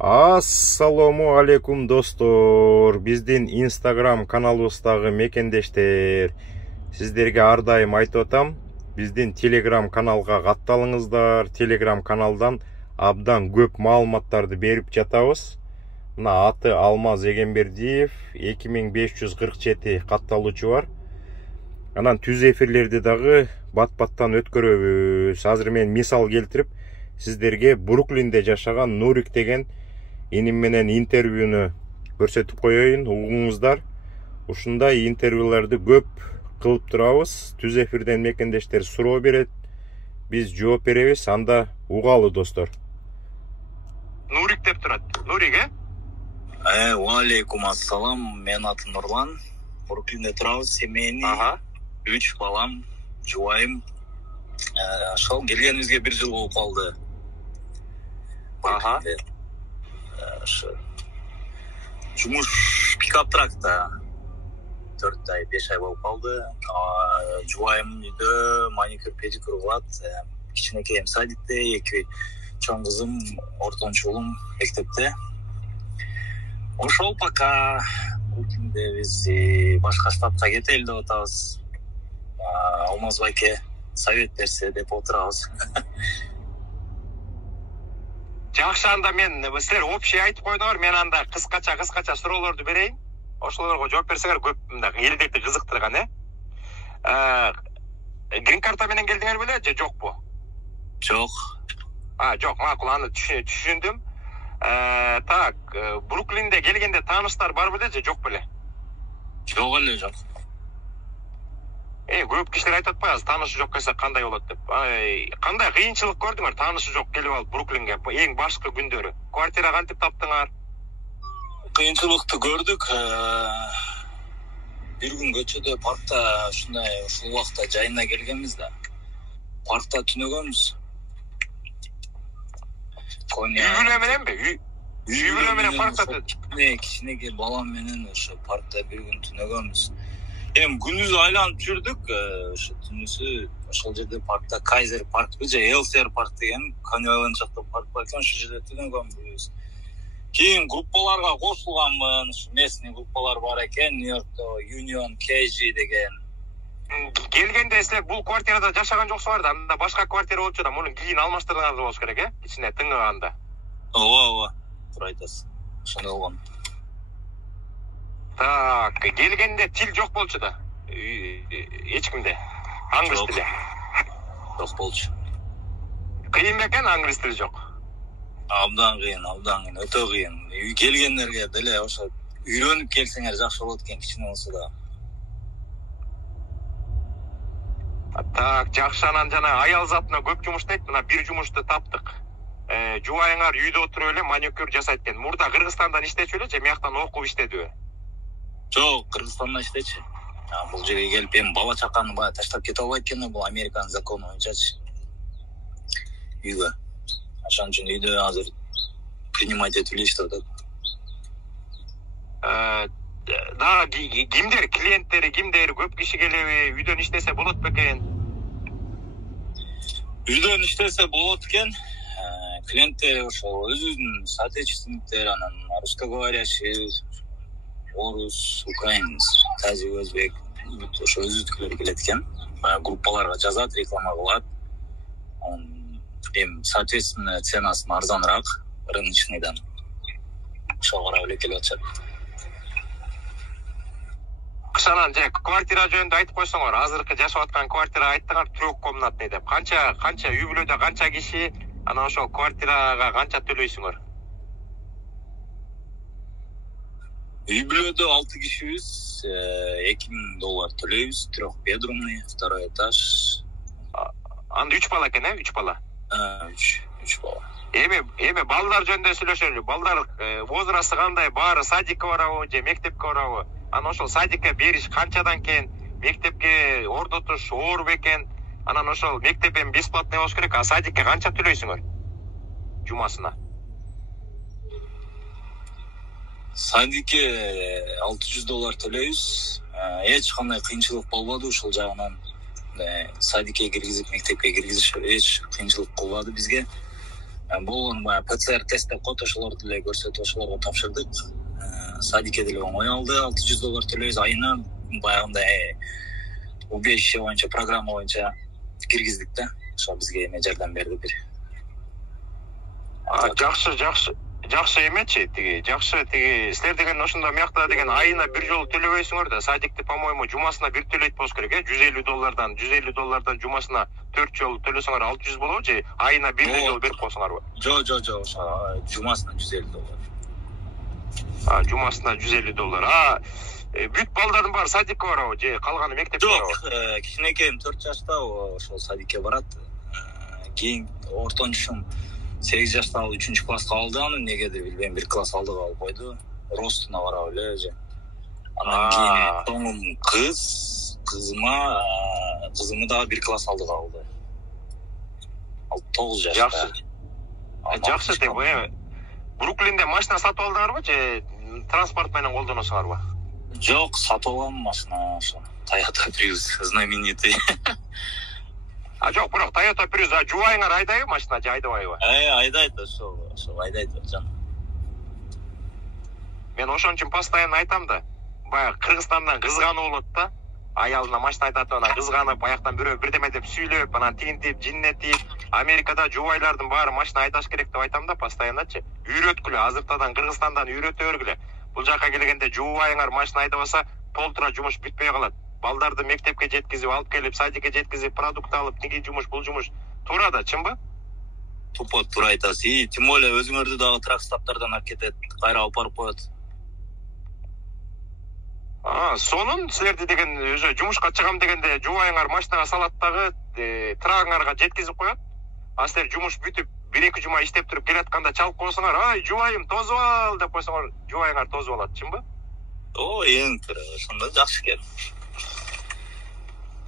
Ассаламу алейкум достор. Биздин Instagram каналыбыздагы мекендештер. Сиздерге ар дайым айтып атам, биздин Telegram каналга катталыңыздар. Telegram каналдан абдан көп маалыматтарды берип жатабыз. Мына аты Алмаз Эгембердиев, 2547 катталуучу бар. Анан түз эфирлерди дагы бат-баттан өткөрөбүз. Азыр мен мисал келтирип, сиздерге Бруклинде жашаган Нурик деген иним менен интервьюну көрсөтүп коеюн, угуңуздар. Ушундай интервьюларды көп кылып турабыз. Түз эфирден мекендештер суроо берет, биз жооп беребиз, анда угалы достор. Нурик деп турат. Нурик, Уалейкум ассалам, мен атым Нурлан. Бруклинде турабыз, семейный. 3 балам, жубайым. Ошол келгенибизге 1 жыл болуп калды. Жумуш пикап тракта 4 ай 5 ай болуп калды. Жубайым үйдө маникюр педикюр кылат. Кичинекейим садикте, 2 чоң кызым, ортончу уулум мектепте. Ошол пока Бруклинде биз башка штатка кетели деп атабыз. Алмаз байке совет берсе деп отурабыз. Жакшы, анда мен силер общий айтып койдуңар, мен анда кыскача суроолорду берейин. Ошолорго жооп берсеңер көп мындай элдерди кызыктырган, Грин карта менен келдиңер беле же жокпу? Жок. Жок, макул, аны түшүндүм. Так, Бруклинде келгенде тааныштар бар беле же жок беле? Жок эле, жок. Көп кишилер айтып атпайбы, таанышы жок келсе кандай болот деп. Кандай кыйынчылык көрдүңөр таанышы жок келип алып Бруклинге эң башкы күндөрү? Квартира кантип таптыңар? Кыйынчылыкты көрдүк. Бир күн көчөдө паркта ушул убакта жайына келгенбиз да. Паркта түнөгөнбүз. Үй бүлө мененби? Үй бүлө менен паркта кичинекей балам менен ошо паркта бир күн түнөгөнбүз. Күнүзү айланып жүрдүк, ошо түнүсү ошол жерде паркта Кайзер парк же Элсер парк деген Каньон жакта парк бар экен, ошол жерде түнөгөнбүз. Кийин группаларга кошулганмын, местный группалар бар экен, Нью-Йоркто Union KG деген. Келгенде силер бул квартирада жашаган жоксуңар да, анда башка квартира болчу да, муну кийин алмаштырдыңар болуш керек, Кичине тыңыганда. Ооба, туура айтасыз. Ошондой болгон. Так, келгенде тил жок болчу да. Эч кимде. Англис тили. Жок болчу. Кыйын экен, англис тили жок. Абдан кыйын, өтө кыйын. Келгендерге деле ошо үйрөнүп келсеңер жакшы болот экен, кичине болсо да. Так, жакшы, анан жана аял затына көп жумуштайт, мына бир жумушту таптык. Жубайыңар үйдө отуруп эле маникюр жасайт экен. Мурда Кыргызстандан иштечү эле же мияктан окуп иштедиби? Жок, Кыргызстанда иштечи. Бул жерге келип бала чаканы баягы таштап кете албайт экен, бул Американын закону боюнчачы. Үйгө. Ошон үчүн үйдө азыр принимать этип эле иштеп атат. Кимдер, клиенттери кимдер, көп киши келеби, үйдөн иштесе болот бекен? Үйдөн иштесе болот экен. Клиенттер ошол өзүнүн соотечественниктери, анан русскоговорящий, орус, украинец, тажик, өзбек, ошо өзүнүкүлөр келет экен. Группаларга жазат, реклама кылат. Соответственно, ценасын арзаныраак рыночныйдан. Ошого карап эле келип атышат. Кышанан же квартира жөнүндө айтып койсоңор, азыркы жашап аткан квартира айттыңар, 3-комнатный деп. Канча үй бүлөдө канча киши, анан ошол квартирага канча төлөйсүңөр? Үй бүлөдө 6 кишибиз, $2000 төлөйбүз, 3-бедрумный, 2 этаж. Анда 3 бала экен, 3 бала? 3 бала. Эми балдар жөнүндө сүйлөшөлү. Балдар возрасты кандай, баары садикке барабы же мектепке барабы? Анан ошол садикке бериш канчадан кийин, мектепке ордотуш оор бекен? Анан ошол мектеп эми бесплатный болуш керек, а садикке канча төлөйсүңөр жумасына? Садикке $600 төлөйбүз. Эч кандай кыйынчылык болбоду ушул жагынан. Садикке киргизип, мектепке киргизиш эч кыйынчылык болбоду бизге. болгон баягы ПЦР тест деп коет, ошолорду деле көрсөтүп ошолорго тапшырдык. Садикке деле оңой алды. $600 төлөйбүз айына. Баягындай убежище боюнча, программа боюнча киргиздик да. Ошо бизге эме жардам берди бир. Жакшы эмечи, жакшы силер деген ошондо мыякта деген айына бир жолу төлөбөйсүңөр да. Садикти, по-моему, жумасына бир төлөйт болуш керек, $150 жумасына 4 жолу төлөсөңөр 600 болобу же айына бир жолу берип койсоңарбы? Жок, ошо жумасына $150. Жумасына $150. Бүт балдардын баары садикке барабы же калганы мектепке барабы? Жок, кичинекейим 4 жашта, ошол садикке барат. Кийин ортончусум 8 жашта 3 класска алды, аны негедир билбейм, 1 класс алдыга алып койду. Ростуна карап эле же. Анан кийин тоңум кызымы дагы 1 класс алдыга алды. Ал 9 жашта. Жакшы деп, Бруклинде машина сатып алдыңарбы же транспорт менен колдоносуңарбы? Жок, сатып алам машина, ошо Toyota Prius знаменитый. Жок, бирок Toyota Prius жубайыңар айдайбы машина же айдабайбы? Айдайт, ошо айдайт жан. Мен ошон үчүн постоянно айтам да. Баягы Кыргызстандан кызгануу болот да. Аялына машина айтат, анан кызганып, аяктан бирөө бирдеме деп сүйлөп, анан тигинтип, жиннетип. Америкада жубайлардын баары машина айдаш керек деп айтам да, постоянночу. Үйрөткүлө, азыртадан Кыргызстандан үйрөтө бергиле. Бул жака келгенде жубайыңар машина айдабаса, толтура жумуш бүтпөй калат. Балдарды мектепке жеткизип, алып келип, садикке жеткизип, продукт алып, тиги жумуш, бул жумуш туура да, чынбы? Тупо туура айтасыз. Тем более өзүңөрдү дагы тракстаптардан алып кетет, кайра алып барып коет. Сонун силерди деген өзү жумушка чыгам дегенде жубайыңар машинага салат дагы трагыңарга жеткизип коет. Силер жумуш бүтүп 1-2 жума иштеп туруп келатканда чалып койсоңор, "Ай, жубайым тозуп ал" деп койсоңор, жубайыңар тозуп алат, чынбы? Эң туура, ошондо жакшы экен.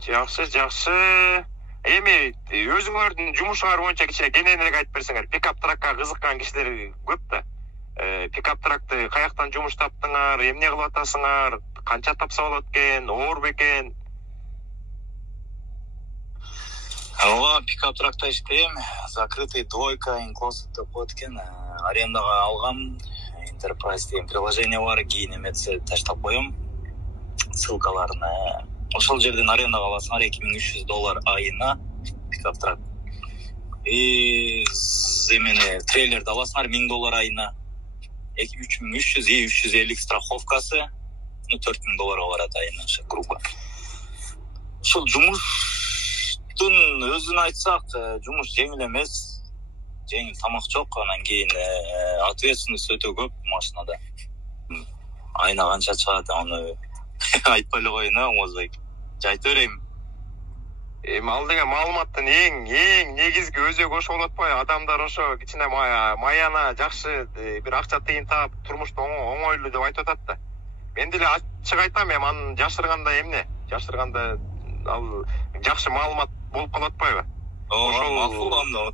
Жакшы. Эми өзүңөрдүн жумушуңар боюнча кичине кененирээк айтып берсеңер, пикап тракка кызыккан кишилер көп да. Пикап тракты каяктан жумуш таптыңар, эмне кылып атасыңар, канча тапса болот экен, оор бекен? Пикап тракта иштейм. Закрытый двойка инклосов деп коет экен. Арендага алгам. Enterprise деген приложение бар, кийин эметсе таштап коем. Ссылкаларын. Ошол жерден арендага аласыңар $2300 айына пикап трак. Эмени трейлерди аласыңар $1000 айына. 3300 и 350 страховкасы. $4000 барат айына, грубо. Ошол жумуштун өзүн айтсак, жумуш жеңил эмес. Жеңил тамак жок, анан кийин ответственность өтө көп машинада. Айына канча чыгат, аны айтпай эле коеюн, Омозбек. Айтып берейин. Ал деген маалыматтын эң негизги өзөгү ошо болот го. Адамдар ошо кичине маяна жакшы бир акча тыйын таап, турмушту оңойлуу деп айтып атат да. Мен деле ачык айтам, анын жашырганда эмне? Жашырганда ал жакшы маалымат болуп калат атпайбы? Макул анда.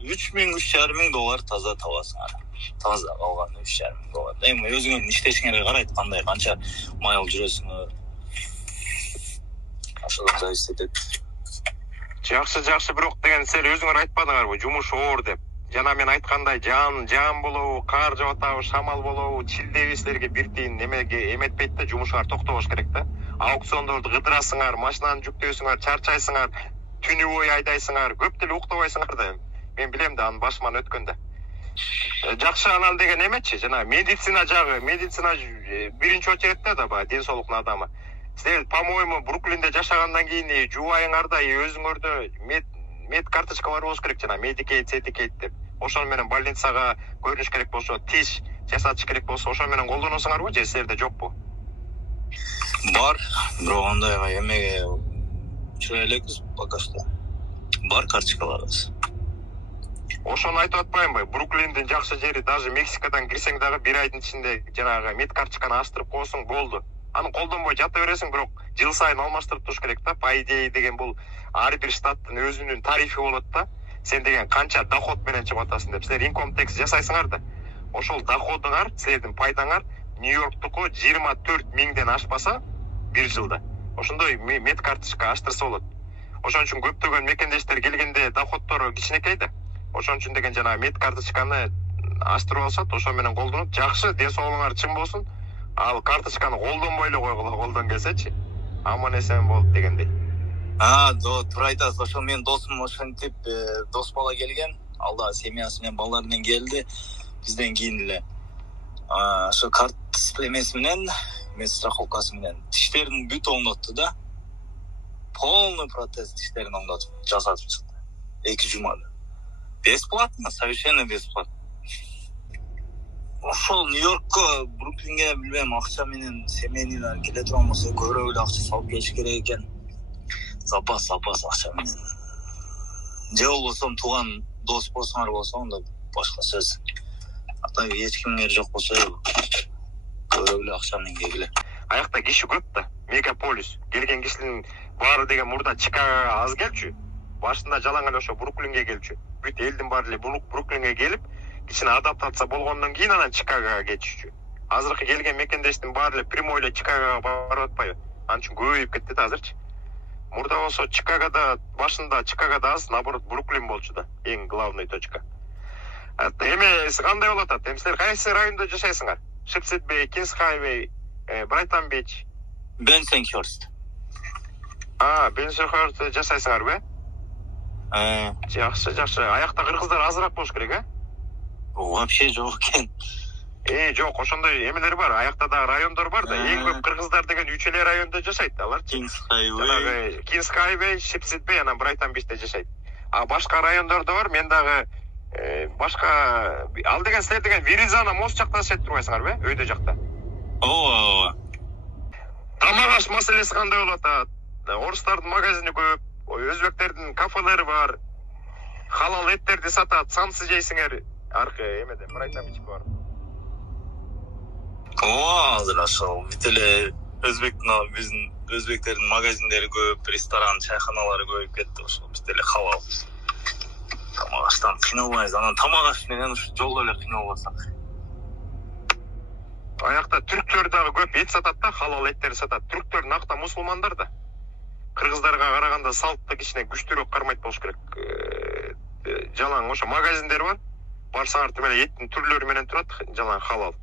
$3,000–3,500 таза табасыңар. Таза калганы $3,500. Эми өзүңөрдүн иштешиңерге карайт, кандай канча майыл жүрөсүңөр. Ошодон зависит этет. Жакшы, бирок деген силер өзүңөр айтпадыңарбы, жумуш оор деп. Жана мен айткандай жаан болобу, кар жаап атабы, шамал болобу, чилдеби силерге бир тыйын эмеге эметпейт да, жумушуңар токтобош керек да. Аукциондорду кыдырасыңар, машинаны жүктөйсүңөр, чарчайсыңар, түнү бою айдайсыңар, көп деле уктабайсыңар да. Мен билем да, анын башыман өткөндө. Жакшы, анан деген эмечи, жана медицина жагы, биринчи очередте да баягы ден соолуктун адамы. Силер, по-моему, Бруклинде жашагандан кийин жубайыңарда өзүңөрдө мед карточка бар болуш керек, жана медикейт, сетикейт деп. Ошол менен больницага көрүнүш керек болсо, тиш жасатыш керек болсо, ошол менен колдоносуңарбы же силерде жокпу? Бар, бирок андай эмеге чыга элекпиз пока что. Бар карточкаларыбыз. Ошону айтып атпаймынбы? Бруклиндин жакшы жери, даже Мексикадан кирсең дагы 1 айдын ичинде жанагы мед карточканы ачтырып койсоң болду. Аны колдонбой жата бересиң, бирок жыл сайын алмаштырып туруш керек да. По идее деген бул ар бир штаттын өзүнүн тарифи болот да. Сен деген канча доход менен чыгып атасың деп. Силер income tax жасайсыңар да. Ошол доходуңар, силердин пайдаңар Нью-Йорктуку 24,000ден ашпаса 1 жылда. Ошондой мед карточка ачтырса болот. Ошон үчүн көптөгөн мекендештер келгенде доходтору кичинекей да. Ошон үчүн деген жанагы мед карточканы ачтырып алышат, ошо менен колдонуп, жакшы ден соолугуңар чын болсун. Ал карточканы колдонбой эле койгула, колдон келсечи. Аман эсен болуп дегендей. Туура айтасыз. Ошол менин досум ошентип дос бала келген. Алда семьясы менен балдар менен келди. Бизден кийин эле ошо карт эмеси менен, страховкасы менен тиштерин бүт оңдотту да. Полный протез тиштерин оңдотуп жасатып чыкты. 2 жумада. Бесплатно, совершенно бесплатно. Ошол Нью-Йоркко, Бруклинге билбейм, акча менен семейныйлар келе турган болсо көбүрөөк эле акча салып келиш керек экен. Запас акча менен. Же болбосо тууган дос болсоңар болсо, онда башка сөз. Ата эч кимдер жок болсо, көбүрөөк эле акча менен келгиле. Аякта киши көп да. Мегаполис. Келген кишинин баары деген мурда Чикагого аз келчү. Башында жалаң эле ошо Бруклинге келчү. Бүт элдин баары эле Бруклинге келип, кичине адаптация болгондон кийин анан Чикагого кетишчү. Азыркы келген мекендештин баары эле прямой эле Чикагого барып атпайбы? Анын үчүн көбөйүп кетти да азырчы. Мурда болсо Чикагода башында Чикагода аз, наоборот Бруклин болчу да, эң главный точка. Эмеси кандай болот ат? Силер кайсы районда жашайсыңар? Шипсет-Бей, Кинс-Хайвей, Брайтон-Бич, Бенсенхерст. Бенсенхерст жашайсыңарбы? Жакшы. Аякта кыргыздар азыраак болуш керек, Вообще жок экен. Жок, ошондой эмелер бар. Аякта да райондор бар да. Эң көп кыргыздар деген 3 районда жашайт. Алар Кинс-Хайвей, Шипсет-Бей, анан Брайтон-Бичте жашайт. Башка райондордо бар. Мен дагы башка ал деген силер деген Веризана мост жакта жашайт турбайсыңарбы? Өйдө жакта. Ооба. Тамак аш маселеси кандай болот ат? Орустардын магазини көп, өзбектердин кафелери бар. Халал эттерди сатат, самсы жейсиңер. Аркы эмеде Брайтон-Бичке бар. Азыр ошол бүт эле биздин өзбектердин магазиндери көп, ресторан, чайханалары көбөйүп кетти. Ошол бүт эле халал. Тамак аштан кыйналбайбыз. Анан тамак аш менен ушу жолдо эле кыйналбасак. Аякта түрктөр дагы көп эт сатат да, халал эттерди сатат. Түрктөр накта мусулмандар да. Кыргыздарга караганда салтты кичине күчтүүрөөк кармайт болуш керек. Жалаң ошо магазиндер бар. Барсаңар эле эттин түрлөрү менен турат, жалаң халал.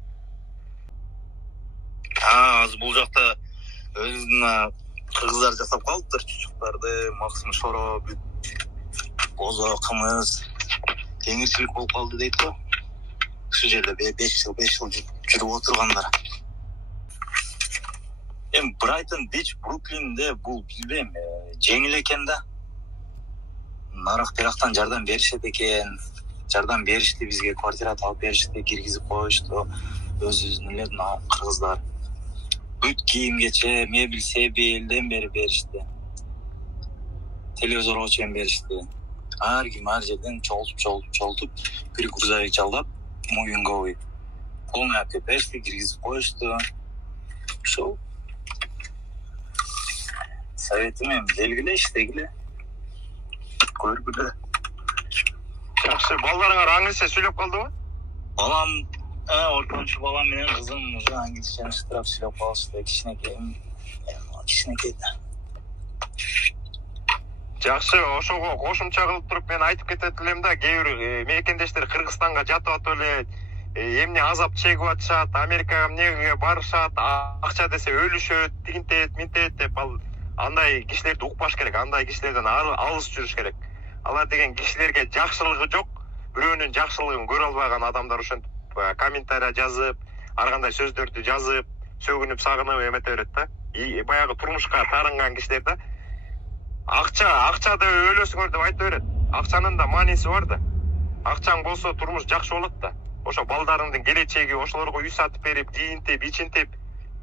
Азыр бул жакта өзүнө кыргыздар жасап калыптыр чучуктарды, максым шоро, козо, кымыз, теңирчилик болуп калды дейт го. Ушул жерде 5 жыл жүрүп отургандар. Брайтон-Бич, Бруклинде бул билбейм, жеңил экен да. Нарак-берактан жардам беришет экен. Жардам беришти бизге, квартира таап беришти, киргизип коюшту. Өзүбүздүн элдин кыргыздар. Бүт кийим-кече, мебель, элден бери беришти. Телевизорго чейин беришти. Ар ким ар жерден чолтуп, бир грузовик жалдап, муюнговый. Полный алып беришти, киргизип коюшту. Ошол. Советим эми келгиле, иштегиле. Көргүлө. Жакшы, балдарыңар аңгысе сүйлөп калдыбы? Балам, ортончу балам менен кызым уже аңгычан штраф сүйлөп калышты, кичинекей да. Жакшы, ошого кошумча кылып туруп мен айтып кетет элем да, кээ бир мекендештер Кыргызстанга жатып атып эле эмне азап чегип атышат, Америкага эмнеге барышат, акча десе өлүшөт, тигинтет, минтет деп андай кишилерди укпаш керек, андай кишилерден алыс жүрүш керек. Алар деген кишилерге жакшылыгы жок, бирөөнүн жакшылыгын көрө албаган адамдар ошентип комментарий жазып, ар кандай сөздөрдү жазып, сөгүнүп, сагынып эмете берет да. Баягы турмушка тарынган кишилер да. Акчада өлөсүңөр деп айта берет. Акчанын да мааниси бар да. Акчаң болсо турмуш жакшы болот да. Ошо балдарыңдын келечеги, ошолорго үй сатып берип, кийинтип, ичинтип,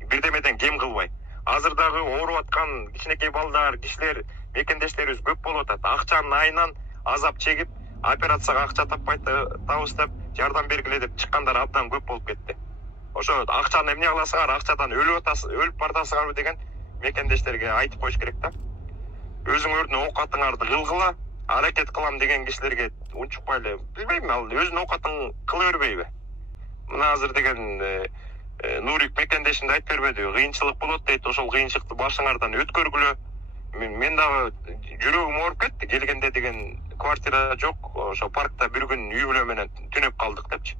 бирдемеден кем кылбай. Азыр дагы ооруп аткан кичинекей балдар, кишилер, мекендештерибиз көп болуп атат. Акчанын айынан азап чегип, операцияга акча таппай табыз деп, жардам бергиле деп чыккандар абдан көп болуп кетти. Ошо акчаны эмне кыласыңар, акчадан өлүп бардасыңарбы деген мекендештерге айтып коюш керек да. Өзүңөрдүн оокатыңарды кылгыла, аракет кылам деген кишилерге унчукпай эле, билбейм, ал өзүнүн оокатын кыла бербейби? Мына азыр деген Нурик мекендешинде айтып бербедиби? Кыйынчылык болот дейт, ошол кыйынчылыкты башыңардан өткөргүлө. мен дагы жүрөгүм ооруп кетти келгенде деген квартира жок ошо паркта бир күн үй бүлө менен түнөп калдык депчи.